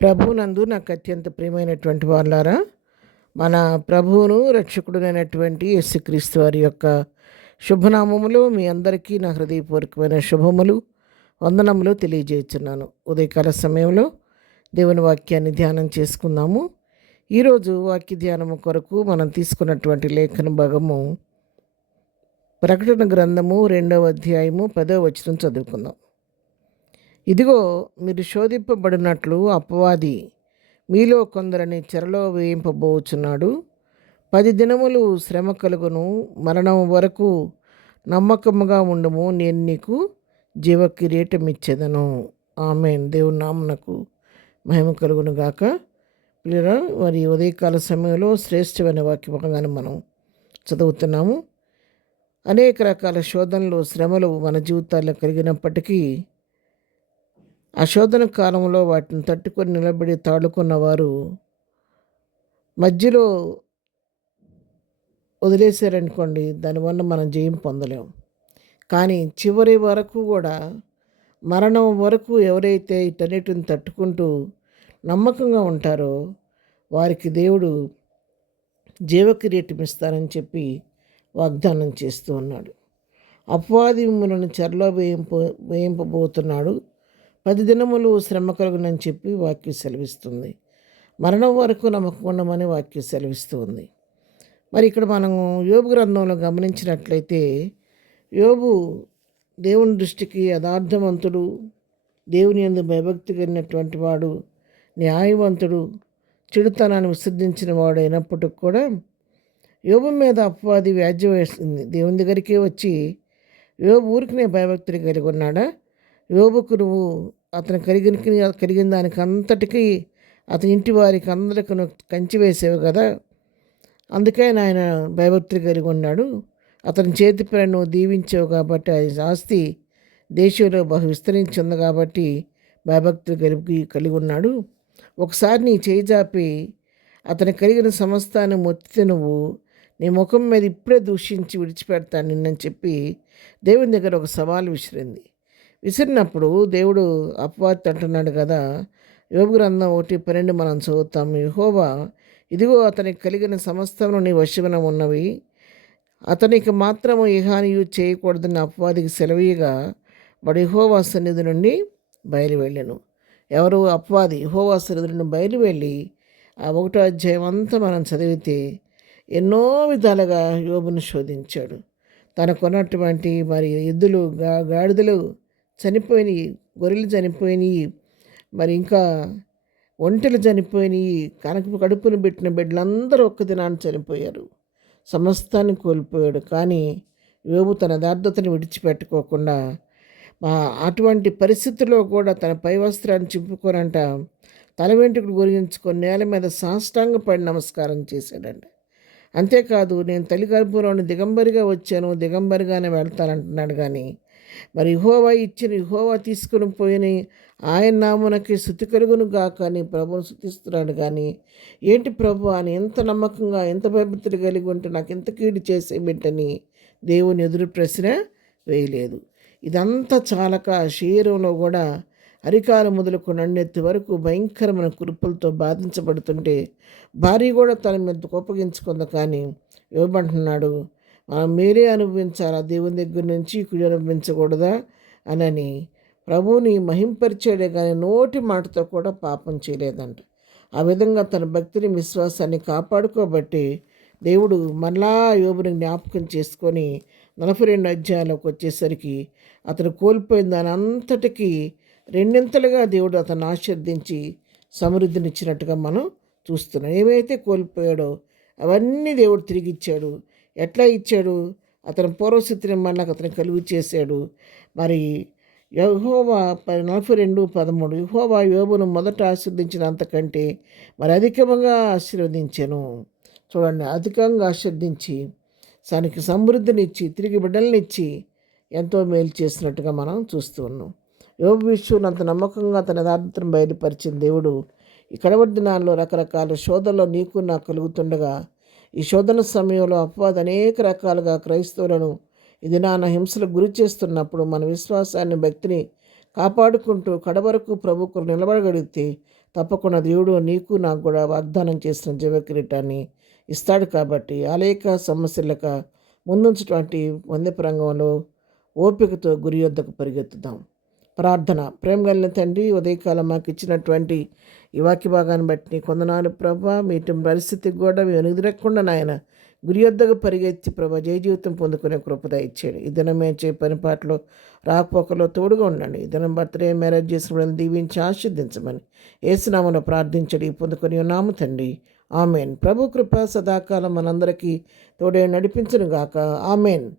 ప్రభువునందు నాకు అత్యంత ప్రియమైనటువంటి వాళ్ళారా, మన ప్రభువును రక్షకుడునైనటువంటి యేసుక్రీస్తు వారి యొక్క శుభనామములు మీ అందరికీ నా హృదయపూర్వకమైన శుభములు వందనములు తెలియజేస్తున్నాను. ఉదయకాల సమయంలో దేవుని వాక్యాన్ని ధ్యానం చేసుకుందాము. ఈరోజు వాక్య ధ్యానము కొరకు మనం తీసుకున్నటువంటి లేఖన భాగము ప్రకటన గ్రంథము 2వ అధ్యాయము 10వ వచనం చదువుకుందాం. ఇదిగో, మీరు శోధింపబడినట్లు అపవాది మీలో కొందరిని చెరలో వేయింపబోచున్నాడు. 10 దినములు శ్రమ కలుగును, మరణం వరకు నమ్మకముగా ఉండము, నేను నీకు జీవ కిరీటం ఇచ్చేదను. ఆమేన్. దేవుని నామమునకు మహిమ కలుగును గాక. ప్రియులారా, మరి ఉదయకాల సమయంలో శ్రేష్టమైన వాక్య భాగాన్ని మనం చదువుతున్నాము. అనేక రకాల శోధనలు, శ్రమలు మన జీవితాల్లో కలిగినప్పటికీ ఆ శోధన కాలంలో వాటిని తట్టుకొని నిలబడి తాడుకున్న వారు మధ్యలో వదిలేశారనుకోండి, దానివల్ల మనం జయం పొందలేం. కానీ చివరి వరకు కూడా, మరణం వరకు ఎవరైతే ఇటన్నిటిని తట్టుకుంటూ నమ్మకంగా ఉంటారో వారికి దేవుడు జీవకిరీటం ఇస్తారని చెప్పి వాగ్దానం చేస్తూ ఉన్నాడు. అపవాది మిమ్మల్ని చెరలో వేయింపబోతున్నాడు. 10 దినములు శ్రమ కలుగునని చెప్పి వాక్యం సెలవిస్తుంది. మరణం వరకు నమ్మకం ఉండమని వాక్యం సెలవిస్తూ ఉంది. మరి ఇక్కడ మనం యోబు గ్రంథంలో గమనించినట్లయితే, యోబు దేవుని దృష్టికి యథార్థవంతుడు, దేవుని యందు భయభక్తి కలిగినటువంటి వాడు, న్యాయవంతుడు, చెడుతనాన్ని విసర్జించిన వాడు అయినప్పటికి కూడా యోబు మీద అపవాది వ్యాజ్యం వేస్తుంది. దేవుని దగ్గరికే వచ్చి, యోబు ఊరికినే భయభక్తులు కలిగి ఉన్నాడా? యోబుకు నువ్వు అతను కలిగిన దానికి అంతటికీ అతని ఇంటి వారికి అందరికీ కంచి వేసేవి కదా, అందుకే ఆయన భయభక్తులు కలిగి ఉన్నాడు. అతని చేతి పైన నువ్వు దీవించావు కాబట్టి ఆ ఆస్తి దేశంలో బహు విస్తరించి ఉంది కాబట్టి భయభక్తులు కలిగి ఉన్నాడు. ఒకసారి నీ చేయి జాపి అతని కలిగిన సమస్తాన్ని మొత్తితే నువ్వు నీ ముఖం మీద ఇప్పుడే దూషించి విడిచిపెడతాను నిన్నని చెప్పి దేవుని దగ్గర ఒక సవాలు విసిరినప్పుడు దేవుడు అపవాది అంటున్నాడు కదా. యోబు గ్రంథం 1:12 మనం చదువుతాం. యెహోవా, ఇదిగో అతనికి కలిగిన సమస్తమును నీ వశమున ఉన్నవి, అతనికి మాత్రము ఏ హానియు చేయకూడదని అపవాదికి సెలవీయగా వాడు యెహోవా సన్నిధి నుండి బయలువెళ్ళెను. ఎవరు? అపవాది యెహోవా సన్నిధి నుండి బయలువెళ్ళి ఆ 1వ అధ్యాయం అంతా మనం చదివితే ఎన్నో విధాలుగా యోబును శోధించాడు. తనకున్నటువంటి మరి ఎద్దులు, గాడిదలు చనిపోయినాయి, గొర్రెలు చనిపోయినాయి, మరి ఇంకా ఒంటెలు చనిపోయినాయి, కడుపును పెట్టిన బిడ్డలందరూ ఒక్క దినాన్ని చనిపోయారు. సమస్తాన్ని కోల్పోయాడు. కానీ యోబు తన యథార్థతను విడిచిపెట్టుకోకుండా అటువంటి పరిస్థితుల్లో కూడా తన పై వస్త్రాన్ని చింపుకోనంట తల వెంట్రుకలు గురించుకొని నేల మీద సాష్టాంగపడి నమస్కారం చేశాడంట. అంతేకాదు, నేను తల్లి గర్భంలోని దిగంబరిగా వచ్చాను, దిగంబరిగానే వెళ్తానంటున్నాడు. కానీ మరి యెహోవా తీసుకుని పోయిన ఆయన నామునకి స్తుతి కలుగును గాక అని ప్రభువును స్తుతిస్తున్నాడు. కానీ ఏంటి ప్రభు అని ఎంత నమ్మకంగా, ఎంత భయభక్తులు కలిగి ఉంటే నాకు ఎంత కీడు చేసే బిడ్డని దేవుని ఎదురు ప్రశ్న వేయలేదు. ఇదంతా చాలక శరీరంలో కూడా అరికాలు మొదలుకొని నన్నెత్తి వరకు భయంకరమైన కురుపులతో బాధించబడుతుంటే భార్య కూడా తన మీద కోపగించుకుంది. కానీ యోబంటున్నాడు, మీరే అనుభవించాలా, దేవుని దగ్గర నుంచి కుడి అనుభవించకూడదా అని ప్రభువుని మహింపరిచాడే కానీ నోటి మాటతో కూడా పాపం చేయలేదంట. ఆ విధంగా తన భక్తిని, విశ్వాసాన్ని కాపాడుకోబట్టి దేవుడు మరలా యోబుని జ్ఞాపకం చేసుకొని 42 అధ్యాయాలకు వచ్చేసరికి అతను కోల్పోయిన దాని అంతటికీ రెండింతలుగా దేవుడు అతను ఆశీర్వదించి సమృద్ధినిచ్చినట్టుగా మనం చూస్తున్నాం. ఏమైతే కోల్పోయాడో అవన్నీ దేవుడు తిరిగి ఇచ్చాడు. ఎట్లా ఇచ్చాడు? అతని పూర్వస్థితిని మళ్ళీ అతను కలుగు చేశాడు. మరి యెహోవా 42:13 యెహోవా యోబును మొదట ఆశీర్వదించిన అంతకంటే మరి అధికంగా ఆశీర్వదించాను. చూడండి, అధికంగా ఆశీర్వదించి తనకి సమృద్ధినిచ్చి తిరిగి బిడ్డలనిచ్చి ఎంతో మేలు చేసినట్టుగా మనం చూస్తూ ఉన్నాం. యోబు విషయంలో అంత నమ్మకంగా తన యథార్థతను బయలుపరిచిన దేవుడు ఈ కడవరి దినాల్లో రకరకాల శోధనలో నీకు నాకు కలుగుతుండగా, ఈ శోధన సమయంలో అపవాది అనేక రకాలుగా క్రైస్తవులను ఈ దినాన హింసలకు గురి చేస్తున్నప్పుడు మన విశ్వాసాన్ని, భక్తిని కాపాడుకుంటూ కడవరకు ప్రభుకు నిలబడగలిగితే తప్పకుండా దేవుడు నీకు నాకు కూడా వాగ్దానం చేసిన జీవ కిరీటాన్ని ఇస్తాడు. కాబట్టి ఆలేక సమస్యలక ముందుంచినటువంటి వందెపు రంగంలో ఓపికతో గురి యొద్దకు పరిగెత్తుదాం. ప్రార్థన. ప్రేమ కలిగిన తండ్రి, ఉదయకాలం మాకు ఇచ్చినటువంటి ఈ వాక్య భాగాన్ని బట్టి నీ కొందనాలు ప్రభా. మీటి పరిస్థితికి కూడా మేము ఎదురెక్కకుండా నాయన గురి యొద్దకు పరిగెత్తి ప్రభా జయ జీవితం పొందుకునే కృపద ఇచ్చాడు. ఈ దినం మేము చే పనిపాట్లో రాకపోకలో తోడుగా ఉండండి. ఈ దినం బర్త్డే మ్యారేజ్ చేసిన వాళ్ళని దీవించి ఆశీర్దించమని యేసునామములో ప్రార్థించడి పొందుకొని ఉన్నాము తండ్రి. ఆమెన్. ప్రభు కృప సదాకాలం మనందరికీ తోడే నడిపించును గాక. ఆమెన్.